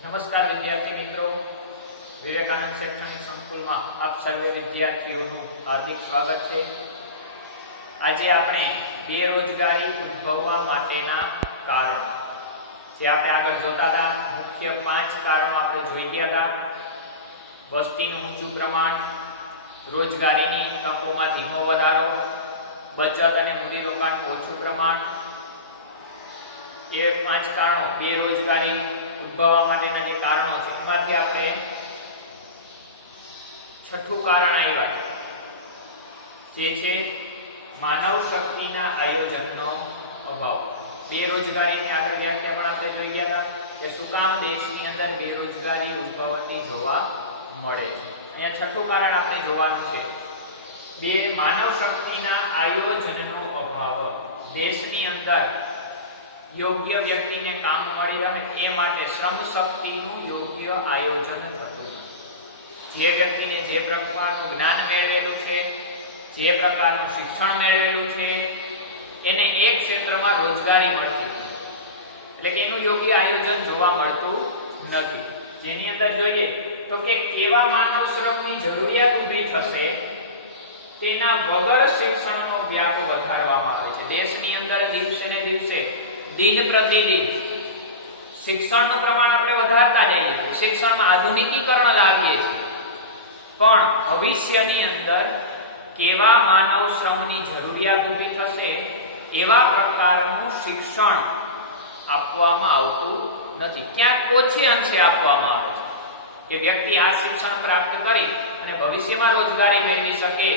નમસ્કાર વિદ્યાર્થી મિત્રો, વિવેકાનંદ શૈક્ષણિક સંકુલમાં આપ સર્વે વિદ્યાર્થીઓનું હાર્દિક સ્વાગત છે। આજે આપણે બેરોજગારી ઉદ્ભવવા માટેના કારણો જે આપણે આગળ જોતા હતા, મુખ્ય 5 કારણો આપણે જોઈ ગયા હતા। વસ્તીનું ઊંચું પ્રમાણ, રોજગારીની તકોમાં ધીમો વધારો, બચત અને મૂડીરોકાણનું ઓછું પ્રમાણ, એ 5 કારણો બેરોજગારી ઉદ્ભવવા માટેના જે કારણો છે એમાંથી આપણે છઠ્ઠું કારણ આવ્યા છે, જે છે માનવ શક્તિના આયોજનનો અભાવ। બેરોજગારીની આગળ વ્યાખ્યા પણ આપણે જોઈ ગયા હતા કે શું કામ દેશની અંદર બેરોજગારી ઉદ્ભવતી જોવા મળે છે। અહીંયા છઠ્ઠું કારણ આપણે જોવાનું છે, માનવ શક્તિના આયોજનનો અભાવ। દેશની અંદર યોગ્ય વ્યક્તિને કામ મળી રહે એ માટે શ્રમ શક્તિનું યોગ્ય આયોજન થતું નથી। જે વ્યક્તિને જે પ્રકારનું જ્ઞાન મેળવેલું છે, જે પ્રકારનું શિક્ષણ મેળવેલું છે, એને એક ક્ષેત્રમાં રોજગારી મળતી એટલે કે એનું યોગ્ય આયોજન જોવા મળતું નથી। જેની અંદર જોઈએ તો કે કેવા માનવ શ્રમની જરૂરિયાત ઊભી થશે તેના વગર શિક્ષણનો વ્યાપ વધારવામાં આવે છે। દેશની અંદર દિવસે ને દિવસે દિન પ્રતિદિન શિક્ષણનું પ્રમાણ આપણે વધારતા જઈએ છીએ, શિક્ષણમાં આધુનિકીકરણ લાવીએ છીએ, પણ ભવિષ્યની અંદર કેવા માનવ શ્રમની જરૂરિયાત ઊભી થશે એવા પ્રકારનું શિક્ષણ આપવામાં આવતું નથી। ક્યાંક ઓછે અંશે આપવામાં આવે છે કે વ્યક્તિ આ શિક્ષણ પ્રાપ્ત કરી અને ભવિષ્યમાં રોજગારી મેળવી શકે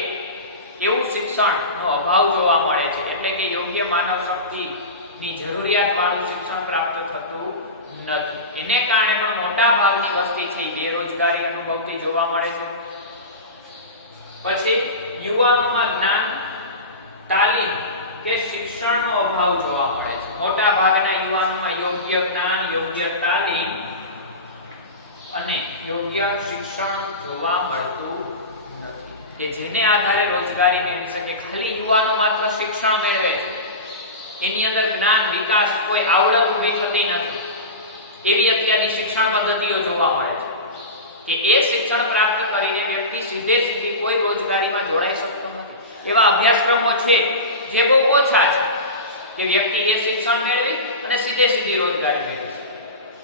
એવું શિક્ષણનો અભાવ જોવા મળે છે। એટલે કે યોગ્ય માનવ શક્તિ ની જરૂરિયાત વાળું શિક્ષણ પ્રાપ્ત થતું નથી। એને કારણે પણ મોટા ભાગની વસ્તી છે બેરોજગારી અનુભવતી જોવા મળે છે। પછી યુવાનોમાં જ્ઞાન, તાલીમ કે શિક્ષણનો અભાવ જોવા મળે છે। મોટા ભાગના યુવાનોમાં યોગ્ય જ્ઞાન, યોગ્ય તાલીમ અને યોગ્ય શિક્ષણ જોવા મળતું નથી કે જેને આધારે રોજગારી મેળવી શકે। ખાલી યુવાનો માત્ર શિક્ષણ મેળવે છે, એની અંદર જ્ઞાન, વિકાસ, કોઈ આવડત ઊભી થતી નથી એવી અત્યારની શિક્ષણ પદ્ધતિઓ જોવા મળે છે કે એ શિક્ષણ પ્રાપ્ત કરીને વ્યક્તિ સીધી કોઈ રોજગારીમાં જોડાઈ શકતો નથી। એવા અભ્યાસક્રમો છે જે બહુ ઓછા છે કે વ્યક્તિ એ શિક્ષણ મેળવી અને સીધી રોજગારી મેળવી શકે।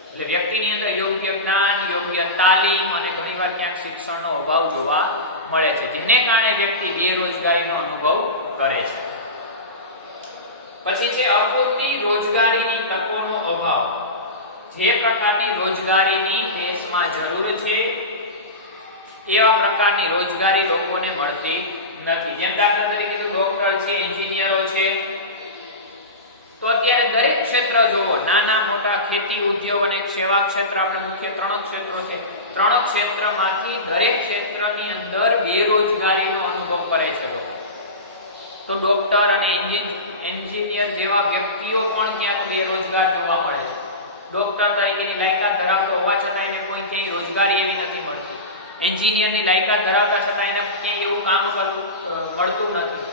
એટલે વ્યક્તિની અંદર યોગ્ય જ્ઞાન, યોગ્ય તાલીમ અને ઘણીવાર ક્યાંક શિક્ષણનો અભાવ જોવા મળે છે, જેને કારણે વ્યક્તિ બેરોજગારીનો અનુભવ કરે છે। પછી છે અપૂરતી રોજગારીની તકોનો અભાવ। જે પ્રકારની રોજગારીની દેશમાં જરૂર છે એવા પ્રકારની રોજગારી લોકોને મળતી નથી। જેમ દાખલા તરીકે ડોક્ટર છે, એન્જિનિયરો છે, તો અત્યારે દરેક ક્ષેત્ર જોવો, નાના મોટા, ખેતી, ઉદ્યોગ અને સેવા ક્ષેત્ર, આપણે મુખ્ય 3 ક્ષેત્રો છે, 3 ક્ષેત્રમાંથી દરેક ક્ષેત્રની અંદર બેરોજગારીનો અનુભવ કરે છે। તો ડોક્ટર અને એન્જિનિયર જેવા વ્યક્તિઓ પણ ક્યાંક બેરોજગાર જોવા મળે છે। ડોક્ટર તરીકેની લાયકાત ધરાવતો હોવા છતાં એને કોઈ ક્યાંય રોજગારી એવી નથી મળતી, એન્જિનિયરની લાયકાત ધરાવતા છતાં એને ક્યાંય એવું કામ મળતું નથી,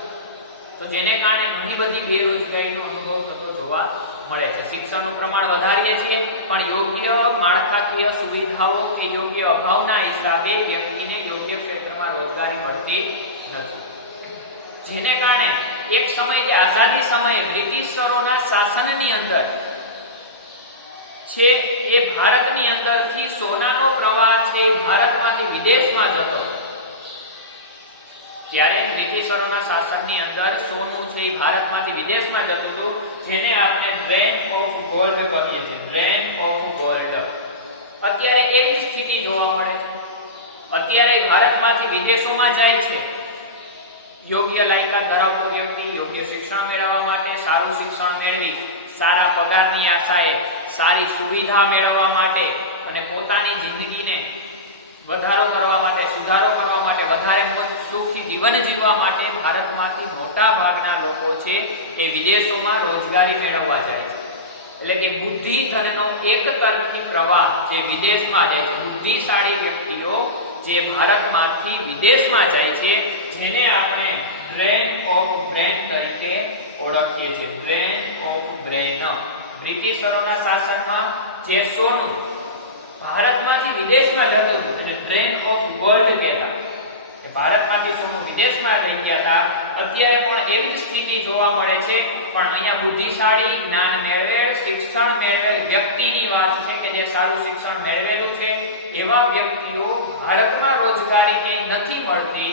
તો જેને કારણે ઘણી બધી બેરોજગારીનો અનુભવ થતો જોવા મળે છે। શિક્ષણનું પ્રમાણ વધારીએ છીએ પણ યોગ્ય માળખાકીય સુવિધાઓ કે યોગ્ય અભાવના હિસાબે વ્યક્તિને યોગ્ય ક્ષેત્રમાં રોજગારી મળતી નથી, જેને કારણે એક સમય કે આઝાદી સમયે બ્રિટિશરોના શાસનની અંદર છે એ ભારતની અંદરથી સોનાનો પ્રવાહ છે ભારતમાંથી વિદેશમાં જતો, ત્યારે બ્રિટિશરોના શાસનની અંદર સોનું છે ભારતમાંથી વિદેશમાં જતું હતું, જેને આપણે ડ્રેન ઓફ ગોલ્ડ કહીએ છીએ, ડ્રેન ઓફ ગોલ્ડ। અત્યારે એવી સ્થિતિ જોવા મળે છે, અત્યારે ભારતમાંથી વિદેશોમાં જાય છે યોગ્ય લાયકાત ધરાવતો વ્યક્તિ, યોગ્ય શિક્ષણ મેળવવા માટે, સારું શિક્ષણ મેળવી સારા પગારની આશાએ સારી સુવિધા મેળવવા માટે અને પોતાની જિંદગીને વધારો કરવા માટે, સુધારો કરવા માટે, વધારે સુખી જીવન જીવવા માટે ભારતમાંથી મોટા ભાગના લોકો છે એ વિદેશોમાં રોજગારી મેળવવા જાય છે। એટલે કે બુદ્ધિ ધનનો એક તરફી પ્રવાહ જે વિદેશમાં જાય છે, બુદ્ધિશાળી વ્યક્તિઓ જે ભારતમાંથી વિદેશમાં જાય છે, જેને આપણે ડ્રેન ઓફ બ્રેન તરીકે ઓળખીએ છીએ, ડ્રેન ઓફ બ્રેન। બ્રિટિશરોના શાસનમાં જે સોનું વિદેશમાં જતું હતું અને ડ્રેન ઓફ ગોલ્ડ કહેતા કે ભારતમાંથી સોનું વિદેશમાં લઈ ગયા હતા. અત્યારે પણ એવી જ સ્થિતિ જોવા મળે છે. પણ અહીંયા બુદ્ધિશાળી, જ્ઞાન મેળવેલ, શિક્ષણ મેળવેલ વ્યક્તિની વાત છે કે જે સારું શિક્ષણ મેળવેલું છે એવા વ્યક્તિઓ ભારતમાં રોજગારી કે નથી મળતી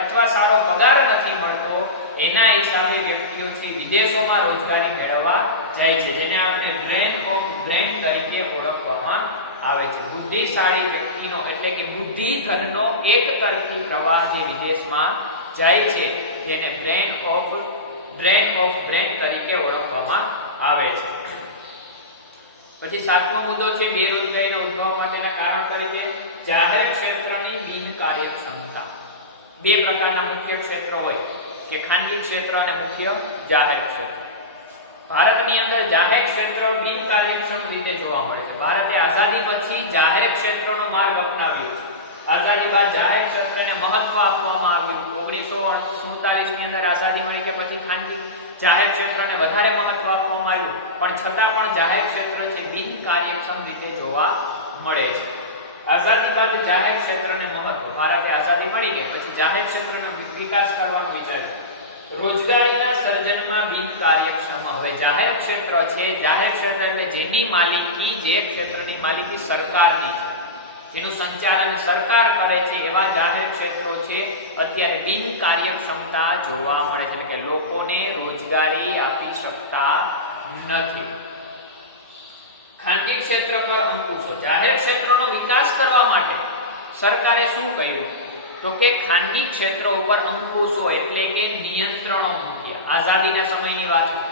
અથવા સારો પગાર નથી મળતો એના હિસાબે વ્યક્તિઓ છે વિદેશોમાં રોજગારી મેળવવા જાય છે, જેને આપણે ડ્રેન ઓફ બ્રેન તરીકે ઓળખવામાં આવે છે. બુદ્ધિશાળી વ્યક્તિનો એટલે કે બુદ્ધિ ધનનો એક તરફી પ્રવાહ જે વિદેશમાં જાય છે જેને ડ્રેન ઓફ બ્રેન તરીકે ઓળખવામાં આવે છે. પછી સાતમો મુદ્દો છે બેરોજગારીના ઉદ્ભવ માટેના કારણ તરીકે જાહેર ક્ષેત્રની બિનકાર્યક્ષમતા. બે પ્રકારના મુખ્ય ક્ષેત્રો હોય કે ખાનગી ક્ષેત્ર અને મુખ્ય જાહેર ક્ષેત્ર. ભારતની અંદર જાહેર ક્ષેત્ર બિનકાર્યક્ષમ રીતે જોવા મળે છે. ભારતે આઝાદી પછી જાહેર ક્ષેત્રનો માર્ગ અપનાવ્યો છે. આઝાદી બાદ જાહેર ક્ષેત્રને મહત્વ આપવામાં આવ્યું. 1947 ની અંદર આઝાદી મળી કે પછી ખાનગી જાહેર ક્ષેત્રને વધારે મહત્વ આપવામાં આવ્યું, પણ છતાં પણ જાહેર ક્ષેત્ર છે બિનકાર્યક્ષમ રીતે જોવા મળે છે. આઝાદી બાદ જાહેર ક્ષેત્રને મહત્વ, ભારતે આઝાદી મળી ગઈ પછી જાહેર ક્ષેત્રનો વિકાસ કરવાનું વિચાર્યું. રોજગારીના સર્જનમાં બિનકાર્યક્ષમ. હવે જાહેર ક્ષેત્ર છે, જાહેર ક્ષેત્ર એટલે જેની માલિકી, જે ક્ષેત્રની માલિકી સરકારની છે, જેનું સંચાલન સરકાર કરે છે એવા જાહેર ક્ષેત્રો છે અત્યારે બિનકાર્યક્ષમતા જોવા મળે છે, એટલે કે લોકોને રોજગારી આપી શકતા નથી. ખાનગી ક્ષેત્ર પર અંકુશો. જાહેર ક્ષેત્રનો વિકાસ કરવા માટે સરકારે શું કર્યું તો કે ખાનગી ક્ષેત્રો ઉપર અંકુશો એટલે કે નિયંત્રણો મૂક્યા. આઝાદીના સમયની વાત છે.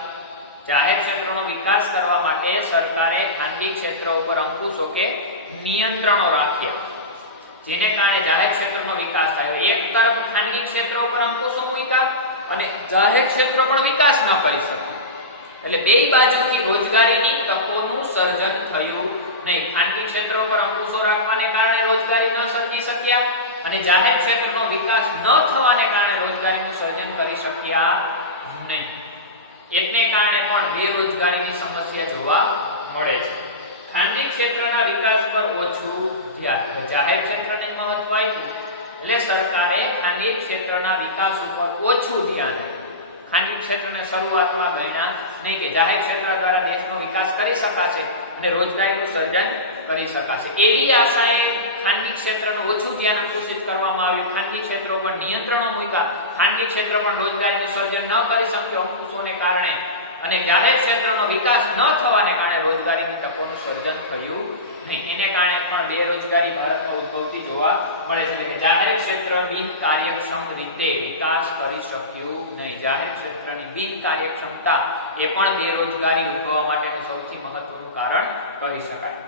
જાહેર ક્ષેત્રનો વિકાસ કરવા માટે સરકારે ખાનગી ક્ષેત્ર ઉપર અંકુશો કે નિયંત્રણો રાખ્યા, જેને કારણે જાહેર ક્ષેત્રનો વિકાસ થયો. એક તરફ ખાનગી ક્ષેત્ર ઉપર અંકુશો મૂક્યા અને જાહેર ક્ષેત્ર પણ વિકાસ ન કરી શક્યું, એટલે બે બાજુથી રોજગારીની તકોનું સર્જન થયું નહીં. ખાનગી ક્ષેત્ર ઉપર અંકુશો રાખવાને કારણે રોજગારી ન સર્જી શક્યા અને જાહેર ક્ષેત્રનો વિકાસ ન થવાને કારણે રોજગારીનું સર્જન કરી શક્યા નહીં. એટલે કારણે પણ બેરોજગારીની સમસ્યા જોવા મળે છે. ખાનગી ક્ષેત્રના વિકાસ પર ઓછું ધ્યાન. જાહેર ક્ષેત્રને મહત્વ આપ્યું એટલે સરકારે ખાનગી ક્ષેત્રના વિકાસ ઉપર ઓછું ધ્યાન આપ્યું. ખાનગી ક્ષેત્રને શરૂઆતમાં ગણ્યા નહીં કે જાહેર ક્ષેત્ર દ્વારા દેશનો વિકાસ કરી શકાશે અને રોજગારીનું સર્જન કરી શકાશે. એવી આશાએ ખાનગી ક્ષેત્રનું ઓછું ધ્યાન અંકુશિત કરવામાં આવ્યું. ખાનગી ક્ષેત્રો પર નિયંત્રણો મૂક્યા. ખાનગી ક્ષેત્ર પણ રોજગારીનું સર્જન ન કરી શક્યો અંકુશોને કારણે અને જાહેર ક્ષેત્રનો વિકાસ ન થવાને કારણે રોજગારીની તકોનું સર્જન થયું નહીં. એને કારણે પણ બેરોજગારી ભારતમાં ઉદ્ભવતી જોવા મળે છે. એટલે કે જાહેર ક્ષેત્ર બિનકાર્યક્ષમ રીતે વિકાસ કરી શક્યું નહીં. જાહેર ક્ષેત્રની બિનકાર્યક્ષમતા એ પણ બેરોજગારી ઉદ્ભવવા માટેનું સૌથી મહત્વનું કારણ કહી શકાય.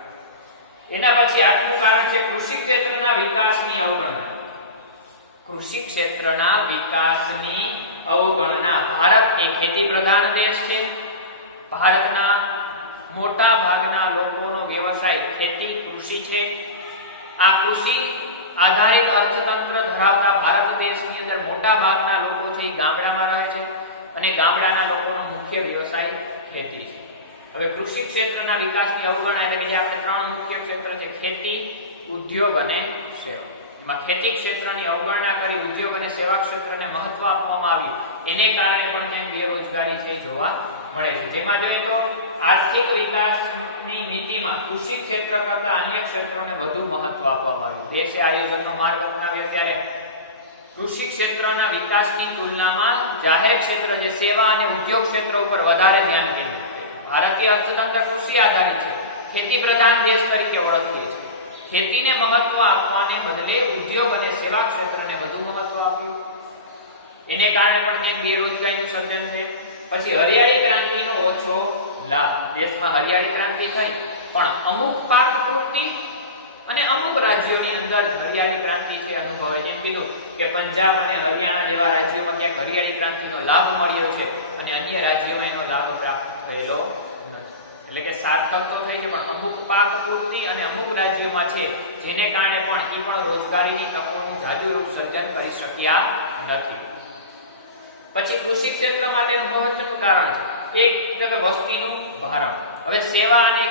એના પછી આઠમું કારણ છે કૃષિ ક્ષેત્રના વિકાસની અવગણના. કૃષિ ક્ષેત્રના વિકાસની અવગણના. ભારત એ ખેતી પ્રધાન દેશ છે. ભારતના મોટા ભાગના લોકોનો વ્યવસાય ખેતી કૃષિ છે. આ કૃષિ આધારિત અર્થતંત્ર ધરાવતા ભારત દેશની અંદર મોટા ભાગના લોકો છે એ ગામડામાં રહે છે અને ગામડાના લોકોનો મુખ્ય વ્યવસાય ખેતી છે. હવે કૃષિ ક્ષેત્રના વિકાસની અવગણના એટલે કે જે આપણે ત્રણ મુખ્ય ક્ષેત્ર છે ખેતી, ઉદ્યોગ અને સેવા. એમાં ખેતી ક્ષેત્રની અવગણના કરી ઉદ્યોગ અને સેવા ક્ષેત્રને મહત્વ આપવામાં આવ્યું. એને કારણે પણ ક્યાંક બેરોજગારી છે જોવા મળે છે. જેમાં જોઈએ તો આર્થિક વિકાસની નીતિમાં કૃષિ ક્ષેત્ર કરતા અન્ય ક્ષેત્રોને વધુ મહત્વ આપવામાં આવ્યું. દેશે આયોજનનો માર્ગ અપનાવ્યો ત્યારે કૃષિ ક્ષેત્રના વિકાસની તુલનામાં જાહેર ક્ષેત્ર જે સેવા અને ઉદ્યોગ ક્ષેત્ર ઉપર વધારે ધ્યાન કેન્દ્રિત. ભારતીય અર્થતંત્ર કૃષિ આધારિત છે. ખેતી પ્રધાન દેશ તરીકે ઓળખીએ છીએ. ખેતીને મહત્વ આપવાને બદલે ઉદ્યોગ અને સેવા ક્ષેત્રને વધુ મહત્વ આપ્યું. એને કારણે પણ ક્યાંક બેરોજગારીનું સર્જન છે. પછી હરિયાળી ક્રાંતિનો ઓછો લાભ. દેશમાં હરિયાળી ક્રાંતિ થઈ પણ અમુક પાક પૂરતી અને અમુક રાજ્યોની અંદર હરિયાળી ક્રાંતિ છે અનુભવાય. જેમ કીધું કે પંજાબ અને હરિયાણા જેવા રાજ્યોમાં ક્યાંક હરિયાળી ક્રાંતિનો લાભ મળ્યો છે અને અન્ય રાજ્યોમાં એનો લાભ પ્રાપ્ત થયેલો નથી. એટલે કે સાર્થક તો થઈ છે પણ અમુક પાક પૂરતી અને અમુક રાજ્યોમાં છે જેને કારણે પણ એ પણ રોજગારીની તકોનું જાદુરૂપ સર્જન કરી શક્યા નથી. પછી કૃષિ ક્ષેત્ર માટેનું મહત્વનું કારણ છે એક એટલે કે વસ્તીનું ભારણ. હવે સેવા અને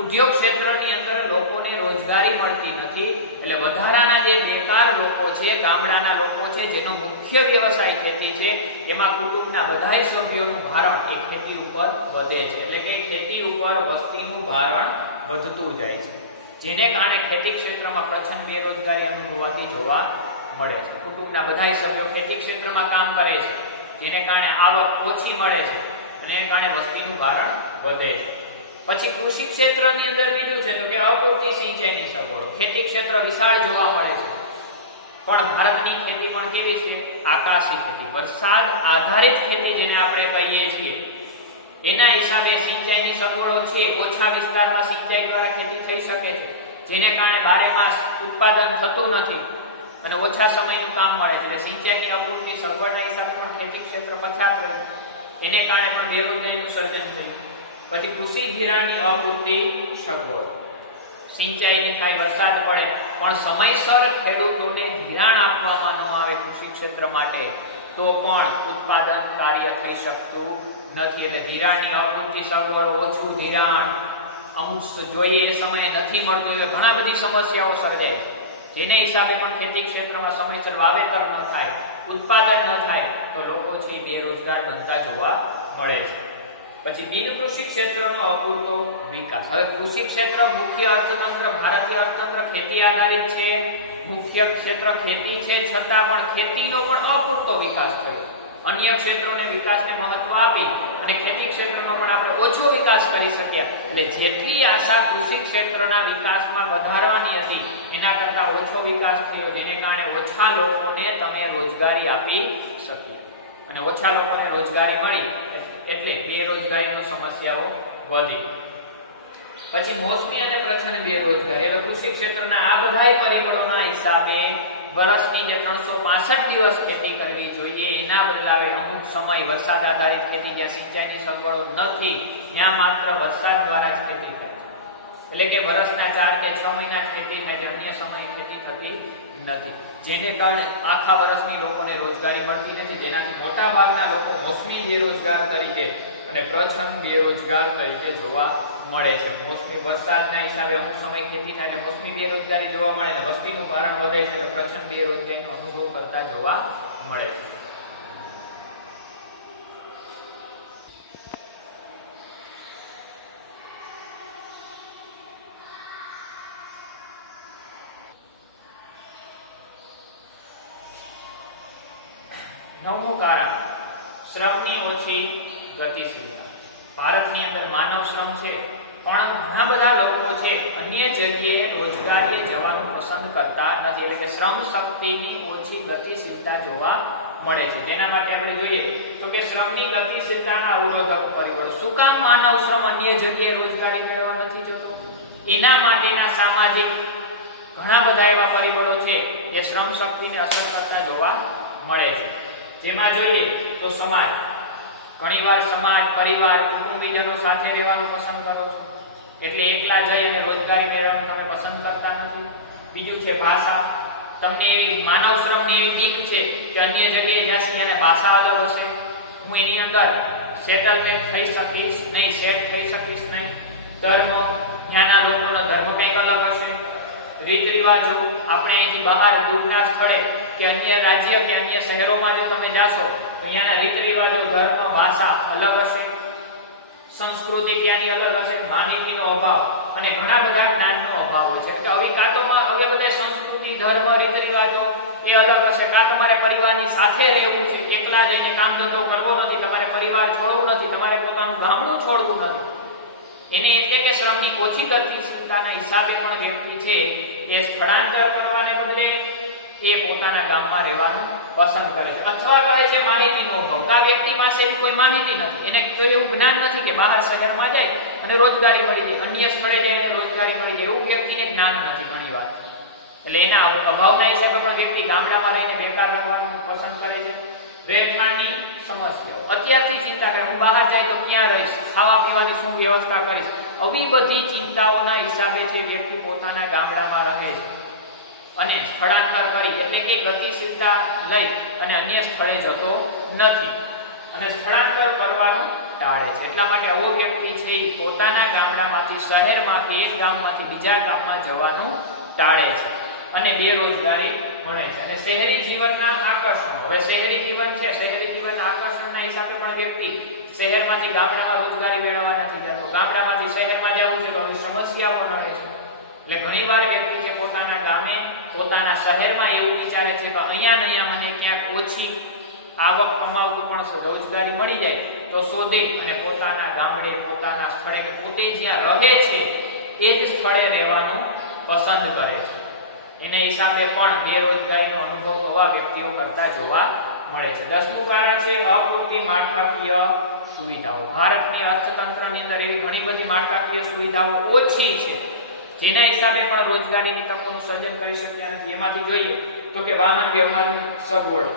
ઉદ્યોગ ક્ષેત્રની અંદર લોકોને રોજગારી મળતી નથી, એટલે વધારાના જે બેકાર લોકો છે, ગામડાના લોકો છે, જેનો મુખ્ય વ્યવસાય ખેતી છે, એમાં કુટુંબના બધા સભ્યોનું ભારણ એ ખેતી ઉપર વધે છે, એટલે કે ખેતી ઉપર વસ્તીનું ભારણ વધતું જાય છે, જેને કારણે ખેતી ક્ષેત્રમાં પ્રચંડ બેરોજગારી અનુભવાતી જોવા મળે છે. કુટુંબના બધા સભ્યો ખેતી ક્ષેત્રમાં કામ કરે છે, જેને કારણે આવક ઓછી મળે છે અને એને કારણે વસ્તીનું ભારણ વધે છે. પછી કૃષિ ક્ષેત્રની અંદર બીજું છે તો કે અપૂરતી સિંચાઈની સગવડો. ખેતી ક્ષેત્ર વિશાળ જોવા મળે છે, પણ ભારતની ખેતી પણ કેવી છે? આકાશી ખેતી, વરસાદ આધારિત ખેતી જેને આપણે કહીએ છીએ. એના હિસાબે સિંચાઈની સગવડો છે, ઓછા વિસ્તારમાં સિંચાઈ દ્વારા ખેતી થઈ શકે છે, જેને કારણે બારે માસ ઉત્પાદન થતું નથી અને ઓછા સમયનું કામ મળે છે. એટલે સિંચાઈની અપૂરતી સગવડના હિસાબે પણ ખેતી ક્ષેત્ર પછાત રહ્યું, એને કારણે પણ બેરોજગારીનું સર્જન થયું. પછી કૃષિ ધિરાણની અપૂરતી સગવડ. સિંચાઈની થાય, વરસાદ પડે પણ સમયસર ખેડૂતોને ધિરાણ આપવામાં ન આવે કૃષિ ક્ષેત્ર માટે, તો પણ ઉત્પાદન કાર્ય થઈ શકતું નથી. એટલે ધિરાણની અપૂરતી સગવડો, ઓછું ધિરાણ, અમુક જોઈએ એ સમયે નથી મળતું, એવી ઘણા બધી સમસ્યાઓ સર્જાય છે, જેને હિસાબે પણ ખેતી ક્ષેત્રમાં સમયસર વાવેતર ન થાય, ઉત્પાદન ન થાય, તો લોકો છે બેરોજગાર બનતા જોવા મળે છે. પછી બિન કૃષિ ક્ષેત્રનો અપૂરતો વિકાસ. હવે કૃષિ ક્ષેત્ર મુખ્ય અર્થતંત્ર, ભારતીય અર્થતંત્ર ખેતી આધારિત છે, મુખ્ય ક્ષેત્ર ખેતી છે, છતાં પણ ખેતીનો પણ અપૂરતો વિકાસ થયો. અન્ય ક્ષેત્રોને વિકાસને મહત્વ આપી અને ખેતી ક્ષેત્રનો પણ આપણે ઓછો વિકાસ કરી શક્યા. એટલે જેટલી આશા કૃષિ ક્ષેત્રના વિકાસમાં વધારવાની હતી, એના કરતા ઓછો વિકાસ થયો, જેને કારણે ઓછા લોકોને તમે રોજગારી આપી શક્યા, અને ઓછા લોકોને રોજગારી મળી એટલે બેરોજગારીનો સમસ્યાઓ વધી. પછી મોસમી અને પ્રચંડ બેરોજગારી. એટલે કૃષિ ક્ષેત્રના આ બધા પરિબળોના હિસાબે વર્ષની જે 365 દિવસ ખેતી કરવી જોઈએ, એના બદલાવે અમુક સમય વરસાદ આધારિત ખેતી, જ્યાં સિંચાઈની સગવડો નથી, ત્યાં માત્ર વરસાદ દ્વારા જ ખેતી થાય, એટલે કે વર્ષના 4 કે 6 મહિના જ ખેતી થાય છે, અન્ય સમયે ખેતી થતી નથી, જેને કારણે આખા વર્ષની લોકોને રોજગારી મળતી નથી, જેનાથી મોટા ભાગના લોકો મોસમી બેરોજગાર તરીકે અને પ્રચંડ બેરોજગાર તરીકે જોવા મળે છે. મોસમી વરસાદના હિસાબે અમુક સમય ખેતી થાય એટલે મોસમી બેરોજગારી જોવા મળે છે, વસ્તીનું ભારણ વધે છે, તો પ્રચંડ બેરોજગારીનો અનુભવ કરતા જોવા મળે છે. નવમું કારણ, શ્રમની ઓછી ગતિશીલતા. ભારતની અંદર માનવ શ્રમ છે, પણ ઘણા બધા લોકો છે અન્ય જગ્યાએ રોજગારીએ જવાનું પસંદ કરતા નથી, એટલે કે શ્રમ શક્તિની ઓછી ગતિશીલતા જોવા મળે છે. તેના માટે આપણે જોઈએ તો કે શ્રમની ગતિશીલતાના અવરોધક પરિબળો. શું કામ માનવ શ્રમ અન્ય જગ્યાએ રોજગારી મેળવવા નથી જતો? એના માટેના સામાજિક ઘણા બધા એવા પરિબળો છે જે શ્રમ શક્તિને અસર કરતા જોવા મળે છે. જેમાં જોઈએ તો સમાજ. ઘણીવાર સમાજ, પરિવાર, કુટુંબીજનો સાથે રહેવાનું પસંદ કરો છો, એટલે એકલા જઈ અને રોજગારી મેળવવાનું તમે પસંદ કરતા નથી. બીજું છે ભાષા. તમને એવી માનવ શ્રમની એવી બીક છે કે અન્ય જગ્યાએ જ્યાં અને ભાષા અલગ હશે, હું એની અંદર સેટલમેન્ટ થઈ શકીશ નહીં, સેટ થઈ શકીશ નહીં. ધર્મ, ત્યાંના લોકોનો ધર્મ કંઈક અલગ હશે. રીત રિવાજો, આપણે અહીંથી બહાર દૂરના સ્થળે કે અન્ય રાજ્ય કે અન્ય શહેરોમાં જો તમે જાશો તો ત્યાંના રીત રિવાજો, ધર્મ, ભાષા અલગ હશે. સંસ્કૃતિ ત્યાંની અલગ હશે. માહિતીનો અભાવ અને ઘણા બધા જ્ઞાનનો અભાવ હોય છે. એટલે અવિકાતોમાં હવે બધા સંસ્કૃતિ, ધર્મ, રીત રિવાજો એ અલગ હશે. કાં તમારે પરિવારની સાથે રહેવું છે, એકલા જઈને કામ ધંધો કરવો નથી, તમારે પરિવાર છોડવું નથી, તમારે પોતાનું ગામડું છોડવું નથી. એને એટલે કે શ્રમની ઓછી ગતિશીલતાના હિસાબે પણ વ્યક્તિ છે એ સ્થળાંતર કરવાને બદલે એ પોતાના ગામમાં રહેવાનું પસંદ કરે છે. અથવા કહે છે માહિતીનો અભાવ. આ વ્યક્તિ પાસે કોઈ માહિતી નથી, એને કોઈ એવું જ્ઞાન નથી કે બહાર શહેરમાં જાય અને રોજગારી મળી જાય, અન્ય સ્થળે જઈ અને રોજગારી મળી જાય, એવું વ્યક્તિને જ્ઞાન નથી ઘણીવાર. એટલે એના અભાવના હિસાબે પણ વ્યક્તિ ગામડામાં રહીને બેકાર રહેવાનું પસંદ કરે છે. રહેઠાણની સમસ્યાઓ. અત્યારથી ચિંતા કરે, હું બહાર જાય તો ક્યાં રહીશ, ખાવા પીવાની શું વ્યવસ્થા કરીશ. આવી બધી ચિંતાઓના હિસાબે છે વ્યક્તિ પોતાના ગામડામાં રહે છે અને સ્થળાંતર કરી એટલે કે ગતિશીલતા લઈ અને અન્ય સ્થળે જતો નથી અને સ્થળાંતર કરવાનું ટાળે છે. એટલા માટે આવો વ્યક્તિ છે એ પોતાના ગામડામાંથી શહેરમાં કે એક ગામમાંથી બીજા ગામમાં જવાનું ટાળે છે અને બેરોજગારી મળે છે. અને શહેરી જીવનના આકર્ષણો, હવે શહેરી જીવન છે, શહેરી જીવનના આકર્ષણના હિસાબે પણ વ્યક્તિ શહેરમાંથી ગામડામાં રોજગારી મેળવવા નથી જતો, ગામડામાંથી શહેરમાં જવું છે તો હવે સમસ્યાઓ નડે છે. એટલે ઘણીવાર વ્યક્તિ છે પોતાના ગામે, પોતાના શહેરમાં એવું વિચારે છે કે અહીંયા મને ક્યાંક ઓછી આવક કમાવતું પણ રોજગારી મળી જાય તો શોધે અને પોતાના ગામડે, પોતાના સ્થળે, પોતે જ્યાં રહે છે એ જ સ્થળે રહેવાનું પસંદ કરે છે. એને હિસાબે પણ બેરોજગારીનો અનુભવ આવા વ્યક્તિઓ કરતા જોવા મળે છે. 10મું કારણ છે અપૂરતી માળખાકીય સુવિધાઓ. ભારતની અર્થતંત્રની અંદર એવી ઘણી બધી માળખાકીય સુવિધાઓ ઓછી છે જેના હિસાબે પણ રોજગારીની તકોનું સર્જન કરી શક્યા નથી. એમાંથી જોઈએ તો કે વાહન વ્યવહારની સગવડ,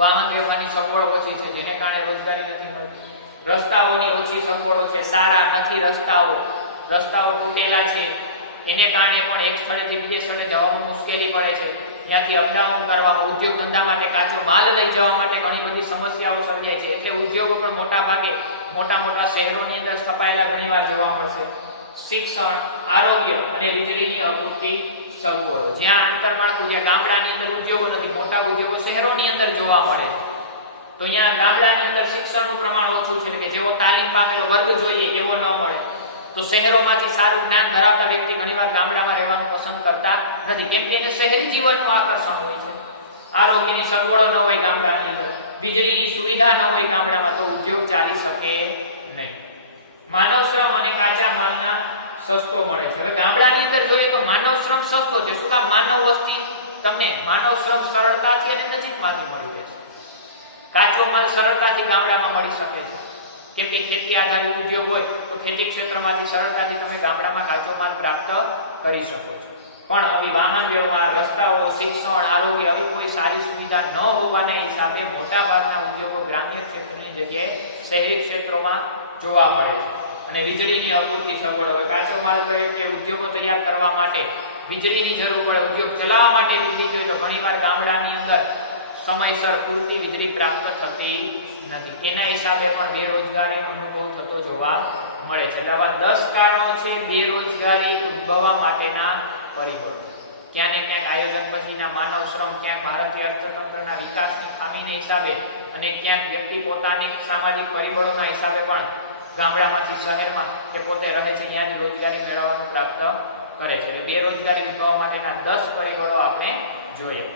વાહન વ્યવહારની સગવડ ઓછી છે જેને કારણે રોજગારી નથી મળતી. રસ્તાઓની ઓછી સગવડો છે, સારા નથી રસ્તાઓ તૂટેલા છે એને કારણે પણ એક સ્થળેથી બીજે સ્થળે જવામાં મુશ્કેલી પડે છે. ત્યાંથી અપડાઉન કરવામાં, ઉદ્યોગ ધંધા માટે કાચો માલ લઈ જવા માટે ઘણી બધી સમસ્યાઓ સર્જાય છે. એટલે ઉદ્યોગો પણ મોટા ભાગે મોટા શહેરોની અંદર સ્થપાયેલા ઘણીવાર જોવા મળશે. શિક્ષણ, આરોગ્ય અને વીજળીની અપૂરતી સગવડો, જ્યાં આંતરમાળખું, જ્યાં ગામડાની અંદર ઉદ્યોગો નથી, મોટા ઉદ્યોગો શહેરોની અંદર જોવા મળે તો અહીંયા ગામડાની અંદર શિક્ષણનું પ્રમાણ ઓછું છે, એટલે કે જેવો તાલીમ પામેલો વર્ગ જોઈએ એવો ન મળે. તો શહેરોમાંથી સારું જ્ઞાન ધરાવતા વ્યક્તિ ઘણીવાર ગામડામાં રહેવાનું પસંદ કરતા નથી, કેમ કે એને શહેરી જીવનનું આકર્ષણ હોય છે. આરોગ્યની સગવડો ન હોય ગામડાની અંદર, વીજળીની સુવિધા ન હોય ગામડામાં, તો ઉદ્યોગ ચાલી શકે નહીં. માનવ શ્રમ અને કાચા માલના સસ્તો મળે છે. હવે ગામડાની અંદર જોઈએ તો માનવ શ્રમ સસ્તો છે. શું કામ? માનવ વસ્તી, તમને માનવ શ્રમ સરળતાથી અને નજીકમાંથી મળી રહે છે. કાચો માલ સરળતાથી ગામડામાં મળી શકે છે, કેમ કે ખેતી આધારિત ઉદ્યોગ હોય તો ખેતી ક્ષેત્રમાંથી સરળતાથી તમે ગામડામાં કાચો માલ પ્રાપ્ત કરી શકો છો. પણ આવી વાહન વ્યવહાર, રસ્તાઓ, શિક્ષણ, આરોગ્ય આવી કોઈ સારી સુવિધા ન હોવાના હિસાબે મોટાભાગના ઉદ્યોગો ગ્રામ્ય ક્ષેત્રની જગ્યાએ શહેરી ક્ષેત્રોમાં જોવા મળે છે. અને વીજળીની અપૂરતી સગવડ, હવે કાચો માલ કે ઉદ્યોગો તૈયાર કરવા માટે વીજળીની જરૂર પડે, ઉદ્યોગ ચલાવવા માટે વીજળી જોઈએ તો ઘણીવાર ગામડાની અંદર સમયસર પૂરતી વીજળી પ્રાપ્ત થતી નથી. એના હિસાબે પણ બેરોજગારીનો અનુભવ થતો જોવા મળે છે. એટલે આવા 10 કારણો છે બેરોજગારી ઉદ્ભવવા માટેના પરિબળો. ક્યાં ને ક્યાંક આયોજન પછીના માનવ શ્રમ, ક્યાંક ભારતીય અર્થતંત્રના વિકાસની ખામીને હિસાબે અને ક્યાંક વ્યક્તિ પોતાની સામાજિક પરિબળોના હિસાબે પણ ગામડામાંથી શહેરમાં કે પોતે રહે છે ત્યાં જ રોજગારી મેળવવાનું પ્રાપ્ત કરે છે. એટલે બેરોજગારી ઉદ્ભવવા માટેના 10 પરિબળો આપણે જોઈએ.